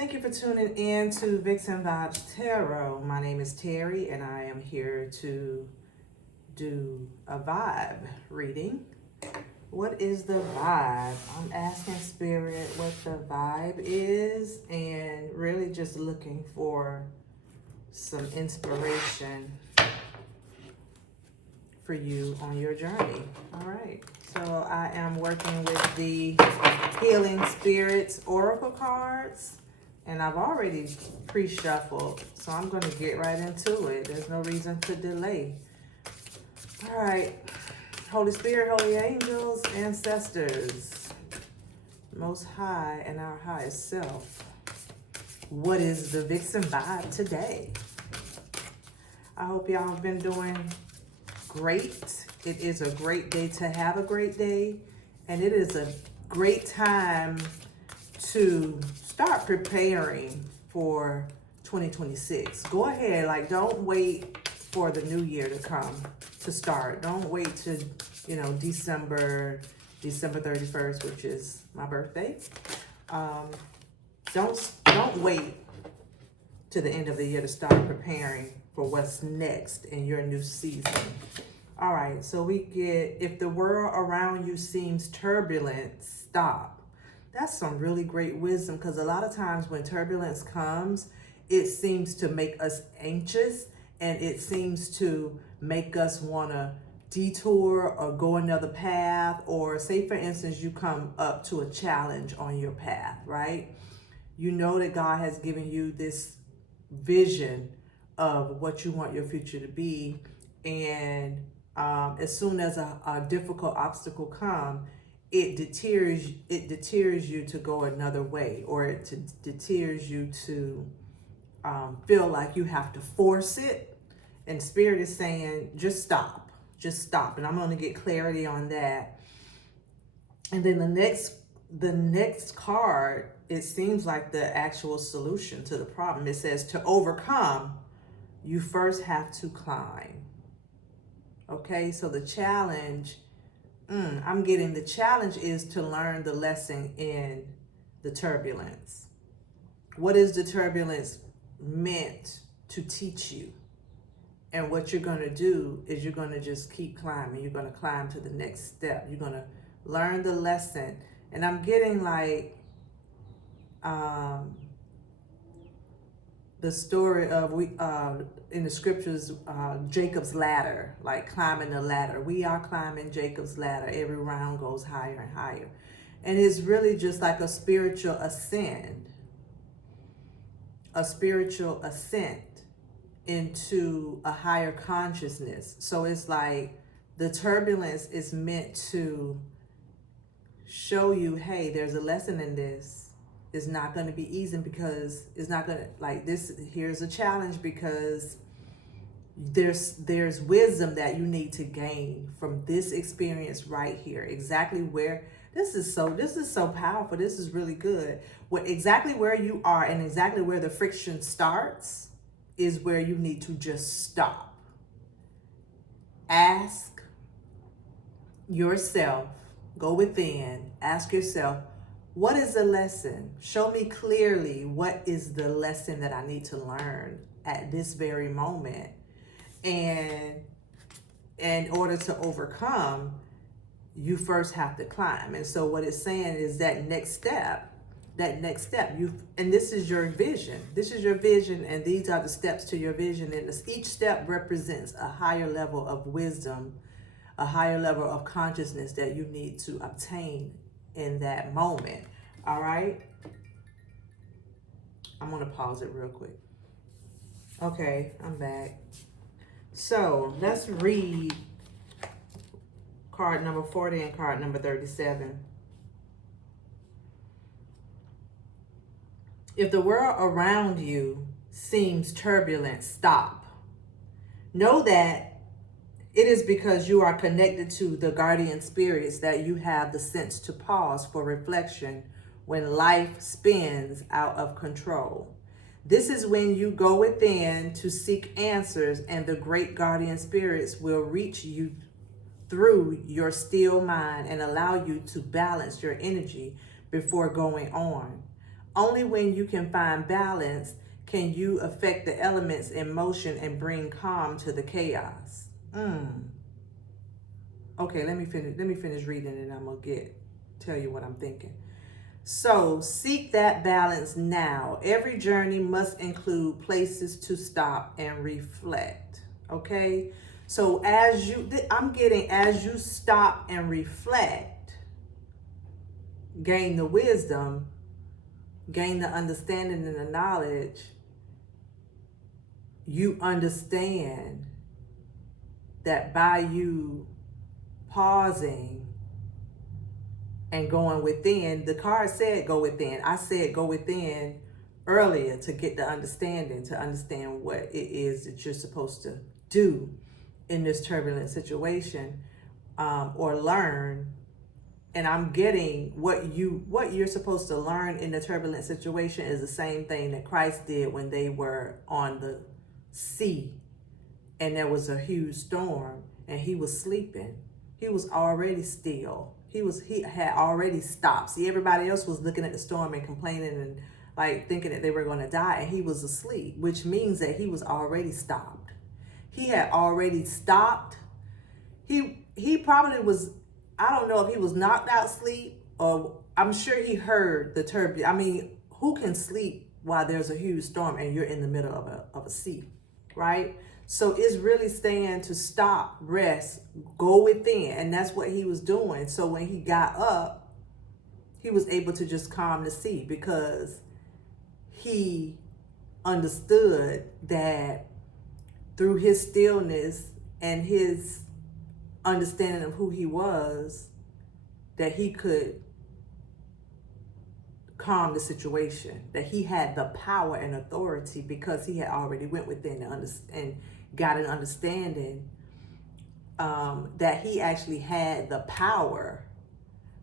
Thank you for tuning in to Vixen Vibes Tarot. My name is Terry and I am here to do a vibe reading. What is the vibe? I'm asking Spirit what the vibe is and really just looking for some inspiration for you on your journey. All right. So I am working with the Healing Spirits Oracle cards. And I've already pre-shuffled, so I'm going to get right into it. There's no reason to delay. All right. Holy Spirit, Holy Angels, Ancestors, Most High, and our highest self. What is the Vixen vibe today? I hope y'all have been doing great. It is a great day to have a great day. And it is a great time to start preparing for 2026. Go ahead, don't wait for the new year to come to start. Don't wait to, December 31st, which is my birthday. Don't wait to the end of the year to start preparing for what's next in your new season. All right, so we get, if the world around you seems turbulent, stop. That's some really great wisdom, because a lot of times when turbulence comes, it seems to make us anxious and it seems to make us want to detour or go another path, or say for instance you come up to a challenge on your path, right? You know that God has given you this vision of what you want your future to be, and as soon as a difficult obstacle comes, it deters you to go another way, or it deters you to feel like you have to force it. And Spirit is saying, just stop. And I'm going to get clarity on that. And then the next card, it seems like the actual solution to the problem. It says, to overcome, you first have to climb. Okay, so the challenge, I'm getting the challenge is to learn the lesson in the turbulence. What is the turbulence meant to teach you? And what you're going to do is you're going to just keep climbing. You're going to climb to the next step. You're going to learn the lesson. And I'm getting the story of in the scriptures, Jacob's ladder, like climbing the ladder. We are climbing Jacob's ladder. Every round goes higher and higher. And it's really just like a spiritual ascent into a higher consciousness. So it's like the turbulence is meant to show you, hey, there's a lesson in this. It's not going to be easy, because it's not going to, like this, here's a challenge, because there's wisdom that you need to gain from this experience right here. Exactly where, this is so powerful. This is really good. Exactly where you are and exactly where the friction starts is where you need to just stop. Ask yourself, go within, ask yourself, what is the lesson? Show me clearly what is the lesson that I need to learn at this very moment. And in order to overcome, you first have to climb. And so what it's saying is that next step, and this is your vision. This is your vision, and these are the steps to your vision. And each step represents a higher level of wisdom, a higher level of consciousness that you need to obtain in that moment. All right, I'm gonna pause it real quick. Okay, I'm back. So let's read card number 40 and card number 37. If the world around you seems turbulent, stop. Know that it is because you are connected to the guardian spirits that you have the sense to pause for reflection when life spins out of control. This is when you go within to seek answers, and the great guardian spirits will reach you through your still mind and allow you to balance your energy before going on. Only when you can find balance can you affect the elements in motion and bring calm to the chaos. Okay, let me finish reading and I'm gonna tell you what I'm thinking. So seek that balance now. Every journey must include places to stop and reflect. Okay? So as you stop and reflect, gain the wisdom, gain the understanding and the knowledge, you understand that by you pausing and going within, the card said go within. I said go within earlier to get the understanding, to understand what it is that you're supposed to do in this turbulent situation, or learn. And I'm getting what you're supposed to learn in the turbulent situation is the same thing that Christ did when they were on the sea and there was a huge storm and he was sleeping. He was already still. He had already stopped. See, everybody else was looking at the storm and complaining and like thinking that they were going to die, and he was asleep, which means that he was already stopped. He had already stopped. He probably was, I don't know if he was knocked out sleep, or I'm sure he heard the turbulence. I mean, who can sleep while there's a huge storm and you're in the middle of a sea, right? So it's really saying to stop, rest, go within. And that's what he was doing. So when he got up, he was able to just calm the sea because he understood that through his stillness and his understanding of who he was, that he could calm the situation, that he had the power and authority because he had already went within and got an understanding, that he actually had the power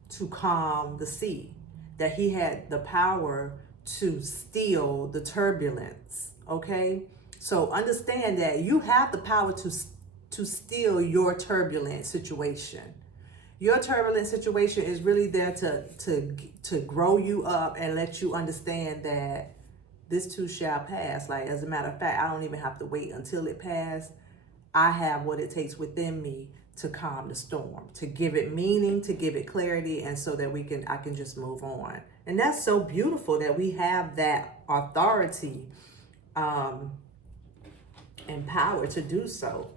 to calm the sea, that he had the power to still the turbulence. Okay, so understand that you have the power to still your turbulent situation. Your turbulent situation is really there to grow you up and let you understand that this too shall pass. Like, as a matter of fact, I don't even have to wait until it passes. I have what it takes within me to calm the storm, to give it meaning, to give it clarity, and so that I can just move on. And that's so beautiful that we have that authority and power to do so.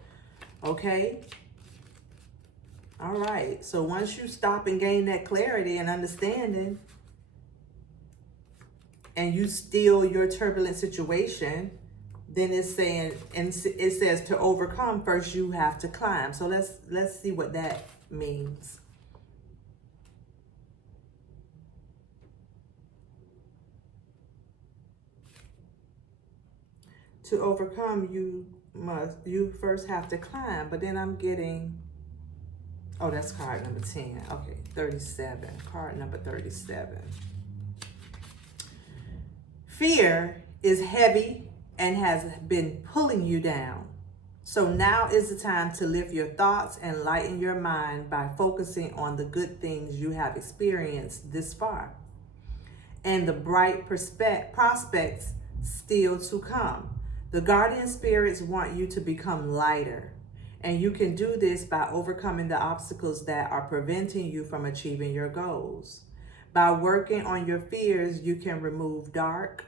Okay? All right. So once you stop and gain that clarity and understanding, and you still your turbulent situation, then it's saying, and it says to overcome, first you have to climb. So let's see what that means. To overcome, you first have to climb. But then I'm getting, oh, that's card number 10. Okay, 37. Card number 37. Fear is heavy and has been pulling you down. So now is the time to lift your thoughts and lighten your mind by focusing on the good things you have experienced this far and the bright prospects still to come. The guardian spirits want you to become lighter, and you can do this by overcoming the obstacles that are preventing you from achieving your goals. By working on your fears, you can remove dark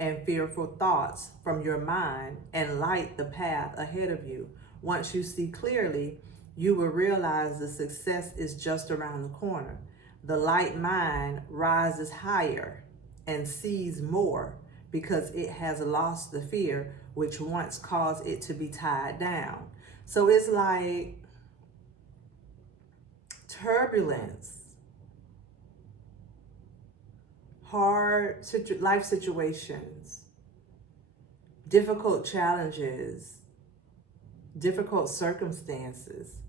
and fearful thoughts from your mind and light the path ahead of you. Once you see clearly, you will realize the success is just around the corner. The light mind rises higher and sees more because it has lost the fear which once caused it to be tied down. So it's like turbulence, hard life situations, difficult challenges, difficult circumstances.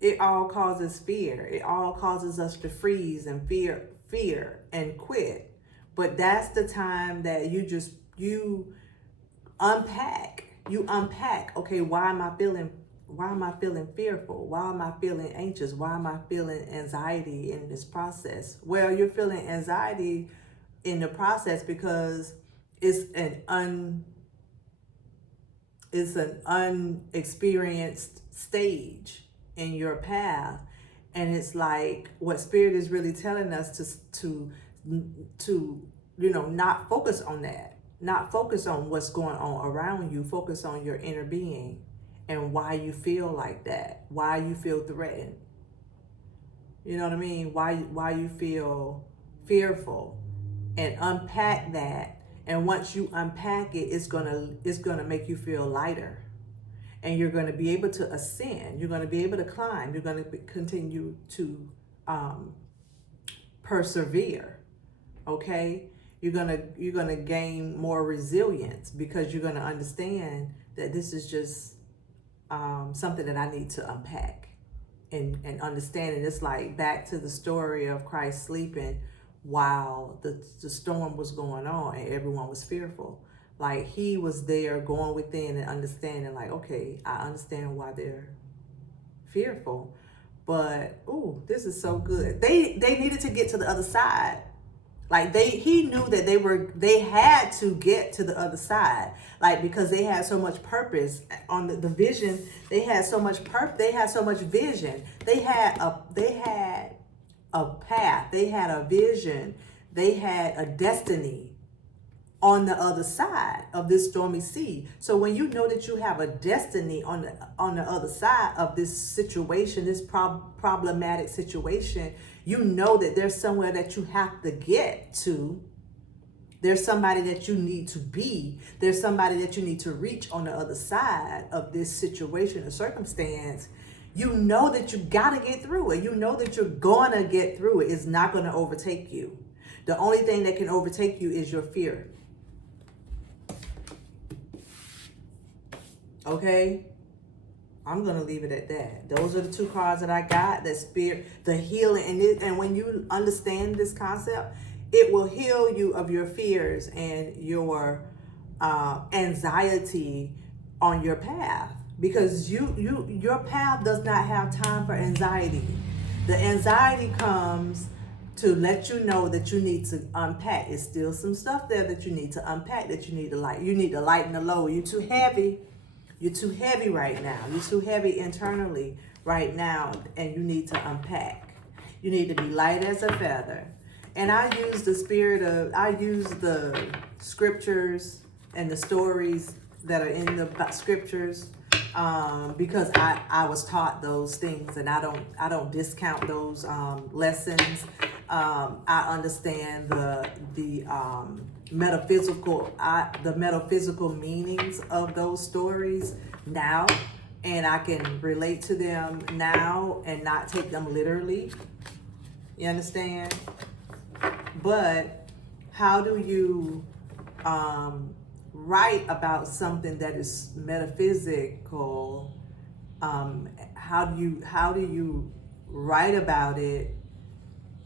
It all causes fear. It all causes us to freeze and fear and quit. But that's the time that you unpack. You unpack. Okay, why am I feeling fearful? Why am I feeling anxious? Why am I feeling anxiety in this process? Well, you're feeling anxiety in the process, because it's an unexperienced stage in your path. And it's like what Spirit is really telling us to not focus on that, not focus on what's going on around you, focus on your inner being and why you feel like that, why you feel threatened. You know what I mean? Why you feel fearful, and unpack that. And once you unpack it, it's gonna make you feel lighter, and you're gonna be able to ascend. You're gonna be able to climb. You're gonna continue to persevere. Okay, you're gonna gain more resilience, because you're gonna understand that this is just something that I need to unpack and understand. And it's like back to the story of Christ sleeping while the storm was going on and everyone was fearful. Like, he was there going within and understanding, like, okay, I understand why they're fearful, but this is so good. They needed to get to the other side. Like, he knew that they had to get to the other side, like, because they had so much purpose on the vision. They had so much they had so much vision. They had a path. They had a vision. They had a destiny on the other side of this stormy sea. So when you know that you have a destiny on the other side of this situation, this problematic situation, you know that there's somewhere that you have to get to. There's somebody that you need to be. There's somebody that you need to reach on the other side of this situation or circumstance. You know that you got to get through it. You know that you're going to get through it. It's not going to overtake you. The only thing that can overtake you is your fear. Okay? I'm going to leave it at that. Those are the two cards that I got. The spirit, the healing. And when you understand this concept, it will heal you of your fears and your anxiety on your path. Because your path does not have time for anxiety. The anxiety comes to let you know that you need to unpack. It's still some stuff there that you need to unpack, that you need to light. You need to lighten the load. You're too heavy. You're too heavy right now. You're too heavy internally right now, and you need to unpack. You need to be light as a feather. And I use the scriptures and the stories that are in the scriptures because I was taught those things, and I don't discount those lessons. I understand the metaphysical meanings of those stories now, and I can relate to them now and not take them literally. You understand? But how do you write about something that is metaphysical? How do you write about it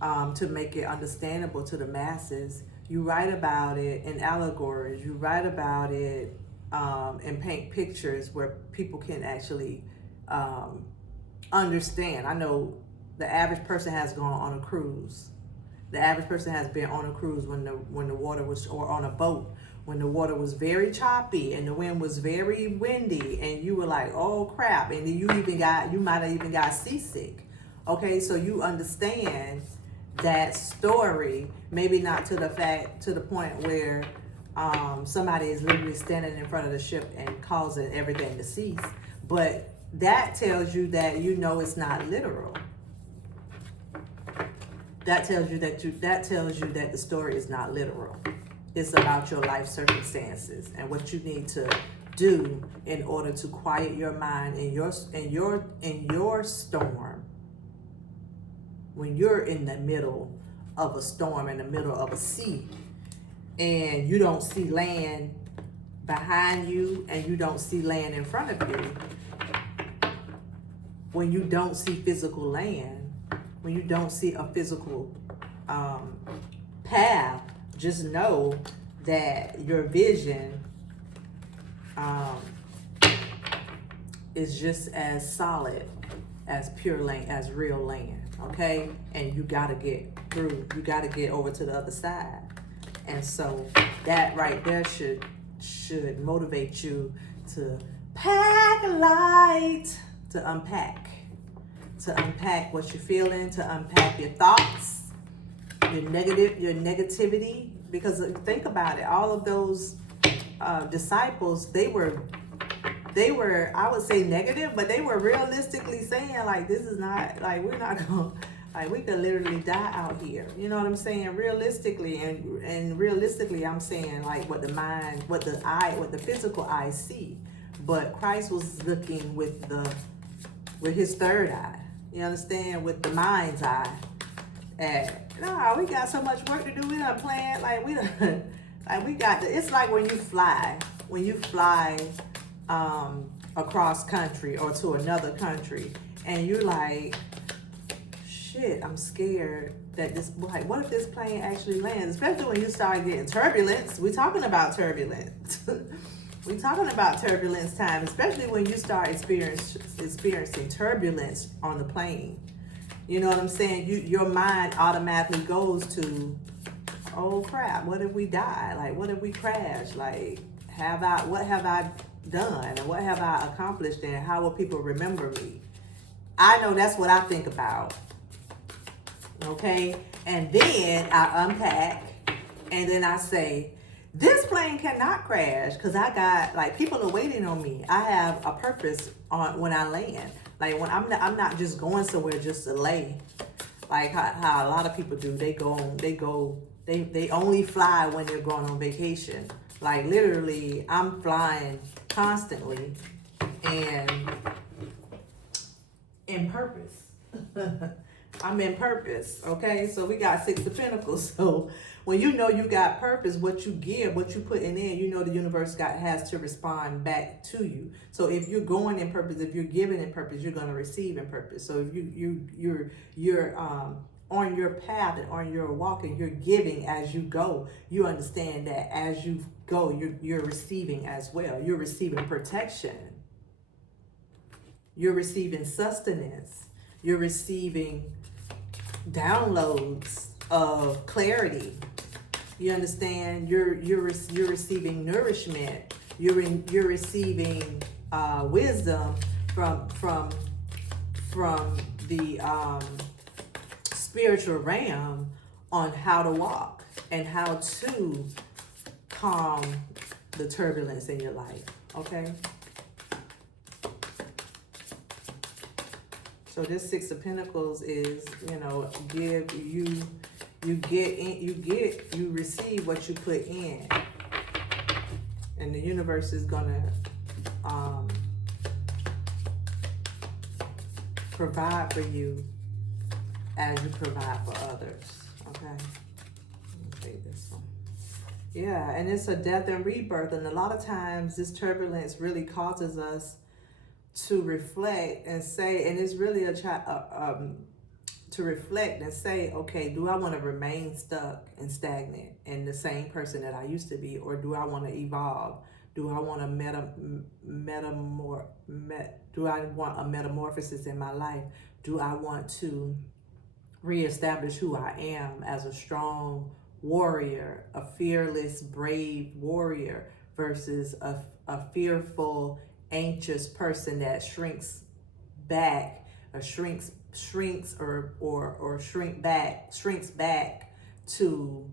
to make it understandable to the masses? You write about it in allegories. You write about it and paint pictures where people can actually understand. I know the average person has gone on a cruise. The average person has been on a cruise when the water was, or on a boat when the water was very choppy and the wind was very windy, and you were like, oh crap, and you might have even got seasick. Okay, so you understand that story, maybe not to the point where somebody is literally standing in front of the ship and causing everything to cease, but that tells you that it's not literal. That tells you that the story is not literal. It's about your life circumstances and what you need to do in order to quiet your mind in your storm. When you're in the middle of a storm, in the middle of a sea, and you don't see land behind you and you don't see land in front of you, when you don't see physical land, when you don't see a physical path, just know that your vision is just as solid as pure land, as real land, okay? And you gotta get through. You gotta get over to the other side. And so that right there should motivate you to pack light, to unpack what you're feeling, to unpack your thoughts, your negativity. Because think about it, all of those disciples, they were, I would say negative, but they were realistically saying, like, this is not, like, we're not gonna, like, we could literally die out here. You know what I'm saying? Realistically, and realistically, I'm saying, like, what the mind, what the physical eye see. But Christ was looking with his third eye. You understand? With the mind's eye. And no, we got so much work to do. We done planned, like, we got it's like when you fly across country or to another country, and you're like, shit, I'm scared that this, like, what if this plane actually lands? Especially when you start getting turbulence. We're talking about turbulence. We're talking about turbulence time, especially when you start experiencing turbulence on the plane. You know what I'm saying? Your mind automatically goes to, oh crap, what if we die? Like, what if we crash? Like, what have I done? And what have I accomplished? And how will people remember me? I know that's what I think about. Okay? And then I unpack, and then I say, this plane cannot crash because I got, like, people are waiting on me. I have a purpose on when I land. Like, when I'm not just going somewhere just to lay, like how a lot of people do. They only fly when they're going on vacation. Like, literally, I'm flying constantly and in purpose. I'm in purpose, okay? So we got Six of Pentacles. So when you know you got purpose, what you give, what you put in, you know the universe has to respond back to you. So if you're going in purpose, if you're giving in purpose, you're going to receive in purpose. So if you're on your path and on your walk and you're giving as you go, you understand that as you go, you're receiving as well. You're receiving protection. You're receiving sustenance. You're receiving downloads of clarity. You understand? You're receiving nourishment. You're receiving wisdom from the spiritual realm on how to walk and how to calm the turbulence in your life. Okay. So this Six of Pentacles is, you receive what you put in, and the universe is gonna provide for you as you provide for others. Okay, let me take this one. Yeah, and it's a death and rebirth, and a lot of times this turbulence really causes us to reflect and say, and it's really to reflect and say, okay, do I want to remain stuck and stagnant and the same person that I used to be, or do I want to evolve? Do I want a metamorphosis in my life? Do I want to reestablish who I am as a strong warrior, a fearless, brave warrior versus a fearful, anxious person that shrinks back or shrinks back to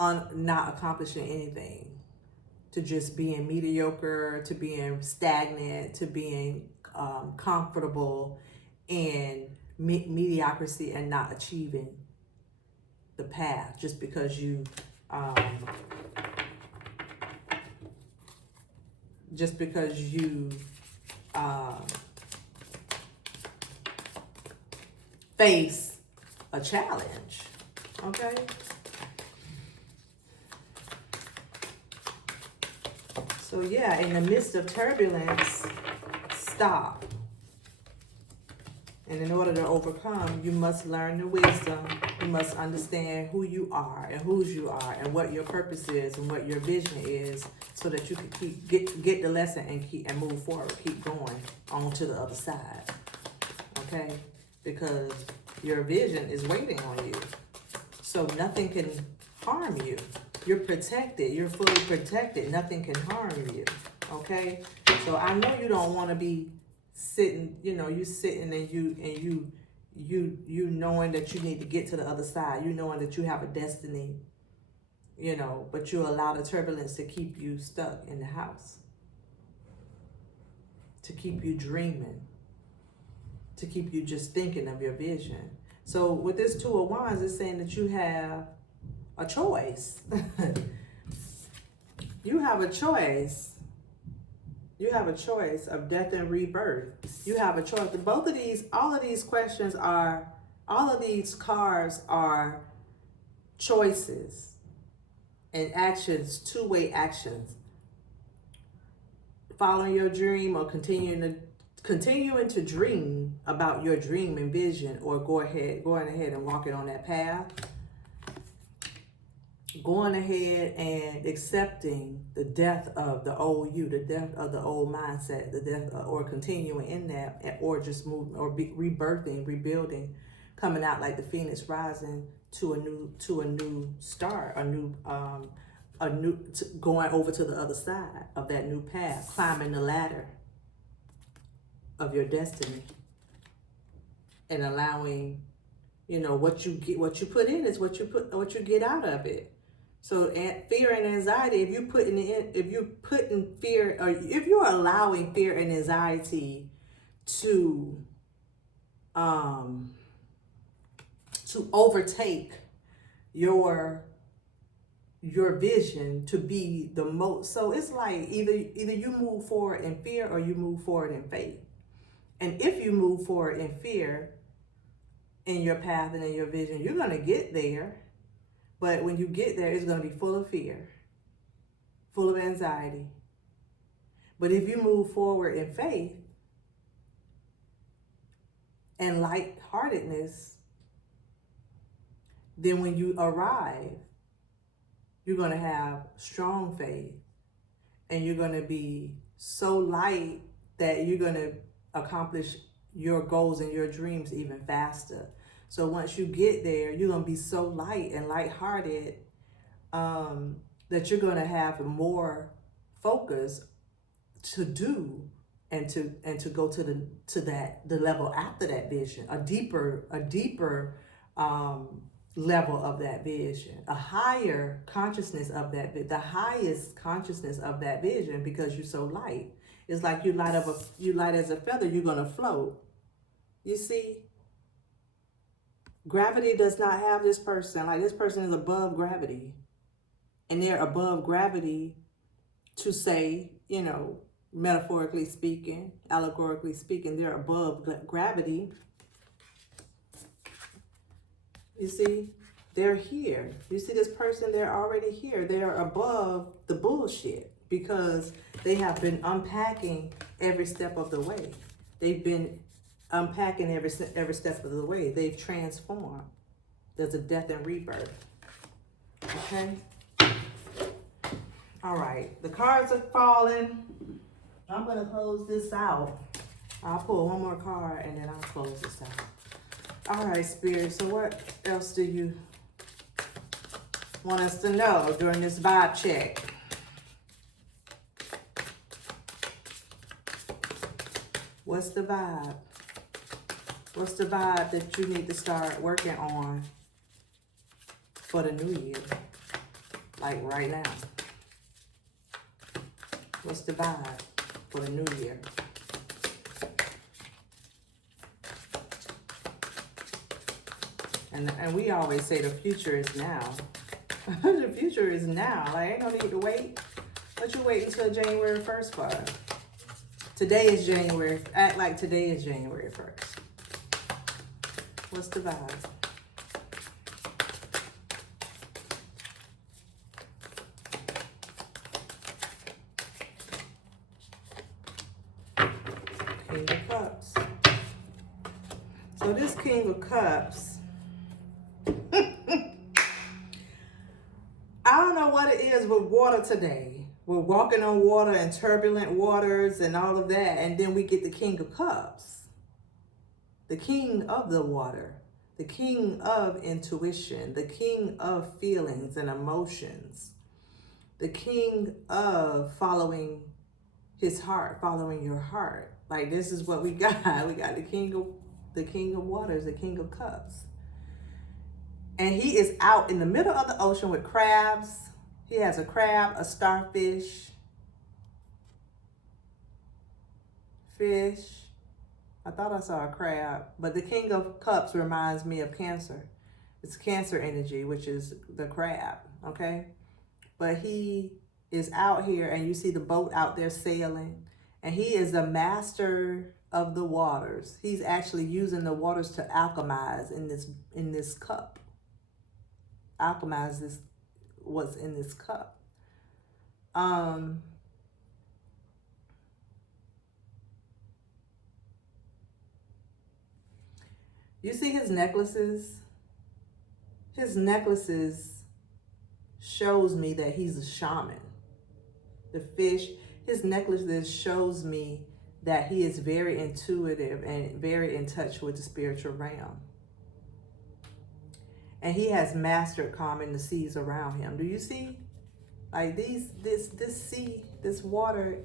not accomplishing anything, to just being mediocre, to being stagnant, to being comfortable in mediocrity and not achieving the path just because you face a challenge. Okay? So yeah, in the midst of turbulence, stop. And in order to overcome, you must learn the wisdom. You must understand who you are and whose you are and what your purpose is and what your vision is, so that you can get the lesson and move forward, keep going on to the other side. Okay? Because your vision is waiting on you. So nothing can harm you. You're protected. You're fully protected. Nothing can harm you. Okay? So I know you don't want to be sitting, you know, you sitting and you knowing that you need to get to the other side. You knowing that you have a destiny, you know, but you allow the turbulence to keep you stuck in the house. To keep you dreaming. To keep you just thinking of your vision. So with this Two of Wands, it's saying that you have a choice. You have a choice. You have a choice of death and rebirth. You have a choice. Both of these, all of these questions are, all of these cards are choices and actions, two-way actions. Following your dream or continuing to dream about your dream and vision, or going ahead and walking on that path. Going ahead and accepting the death of the old you, the death of the old mindset, the death or continuing in that, or just moving or rebirthing, rebuilding, coming out like the phoenix rising to a new start, going over to the other side of that new path, climbing the ladder of your destiny, and allowing, you know, what you put in is what you get out of it. So fear and anxiety, if you're allowing fear and anxiety to overtake your vision to be the most, so it's like either you move forward in fear or you move forward in faith. And if you move forward in fear in your path and in your vision, you're going to get there. But when you get there, it's going to be full of fear, full of anxiety. But if you move forward in faith and lightheartedness, then when you arrive, you're going to have strong faith. And you're going to be so light that you're going to accomplish your goals and your dreams even faster. So once you get there, you're going to be so light and lighthearted that you're going to have more focus to do and to go to the level after that vision, a deeper level of that vision, a higher consciousness of that, the highest consciousness of that vision, because you're so light. It's like you light as a feather, you're going to float. You see? Gravity does not have this person. Like, this person is above gravity. And they're above gravity to say, you know, metaphorically speaking, allegorically speaking, they're above gravity. You see? They're here. You see this person? They're already here. They're above the bullshit because they have been unpacking every step of the way. They've been unpacking every step of the way. They've transformed. There's a death and rebirth. Okay? All right. The cards are falling. I'm going to close this out. I'll pull one more card and then I'll close this out. All right, Spirit. So what else do you want us to know during this vibe check? What's the vibe? What's the vibe that you need to start working on for the new year? Like right now. What's the vibe for the new year? And we always say the future is now. The future is now. Like, ain't no need to wait. What you wait until January 1st for? Today is January. Act like today is January 1st. What's the vibe? King of Cups. So this King of Cups, I don't know what it is with water today. We're walking on water and turbulent waters and all of that. And then we get the King of Cups. The king of the water. the king of intuition, the king of feelings and emotions, the king of following his heart, following your heart. Like, this is what we got. We got the king of waters, the king of cups. And he is out in the middle of the ocean with crabs. He has a crab, a starfish, fish. I thought I saw a crab, but the king of cups reminds me of Cancer. It's Cancer energy, which is the crab, okay? But he is out here, and you see the boat out there sailing, and he is the master of the waters. He's actually using the waters to alchemize in this cup. Alchemize this what's in this cup. You see his necklaces? His necklaces shows me that he's a shaman. The fish, his necklaces shows me that he is very intuitive and very in touch with the spiritual realm. And he has mastered calming the seas around him. Do you see? Like this sea, this water,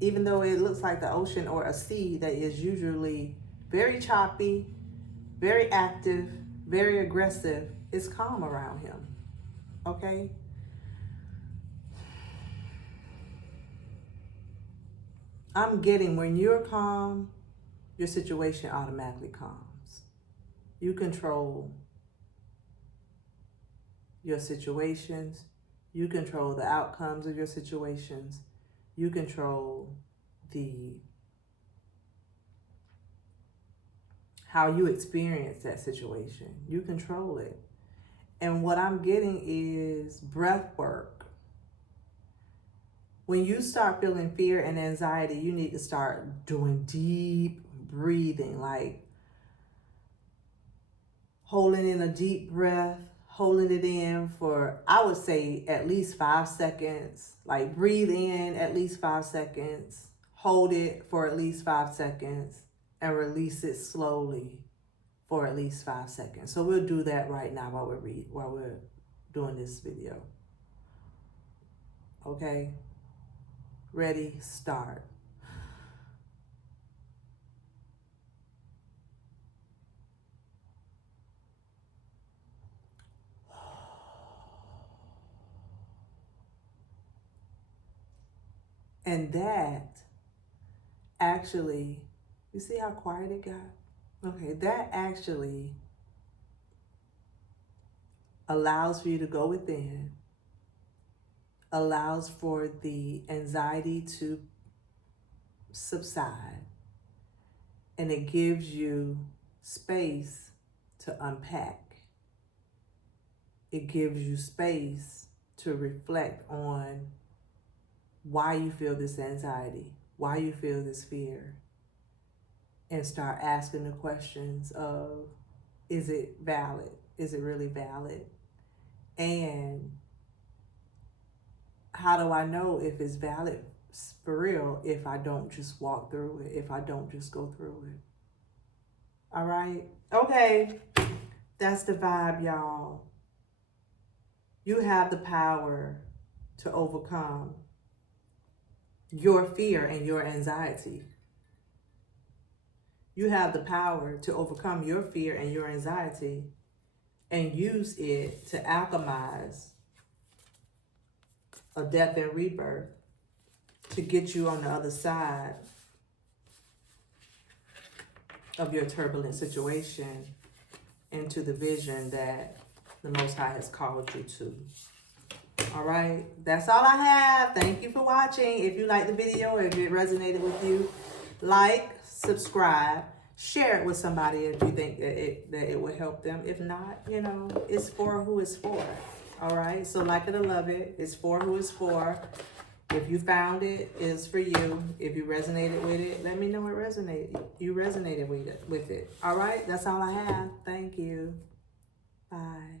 even though it looks like the ocean or a sea that is usually very choppy, very active, very aggressive, it's calm around him. Okay? I'm getting, when you're calm, your situation automatically calms. You control your situations. You control the outcomes of your situations. You control how you experience that situation. You control it. And what I'm getting is breath work. When you start feeling fear and anxiety, you need to start doing deep breathing, like holding in a deep breath, holding it in for, I would say, at least 5 seconds. Like, breathe in at least 5 seconds, hold it for at least 5 seconds, and release it slowly for at least 5 seconds. So we'll do that right now while we're doing this video. Okay? Ready, start. And that actually, you see how quiet it got? Okay, that actually allows for you to go within, allows for the anxiety to subside, and it gives you space to unpack. It gives you space to reflect on why you feel this anxiety, why you feel this fear, and start asking the questions of, is it valid? Is it really valid? And how do I know if it's valid for real if I don't just walk through it, if I don't just go through it? All right? Okay. That's the vibe, y'all. You have the power to overcome your fear and your anxiety. You have the power to overcome your fear and your anxiety and use it to alchemize a death and rebirth to get you on the other side of your turbulent situation into the vision that the Most High has called you to. All right, that's all I have. Thank you for watching. If you liked the video, if it resonated with you, like, subscribe, share it with somebody if you think that it would help them. If not, you know, it's for who it's for. All right, so like it or love it. It's for who it's for. If you found it, it's for you. If you resonated with it, let me know it resonated. You resonated with it. All right, that's all I have. Thank you. Bye.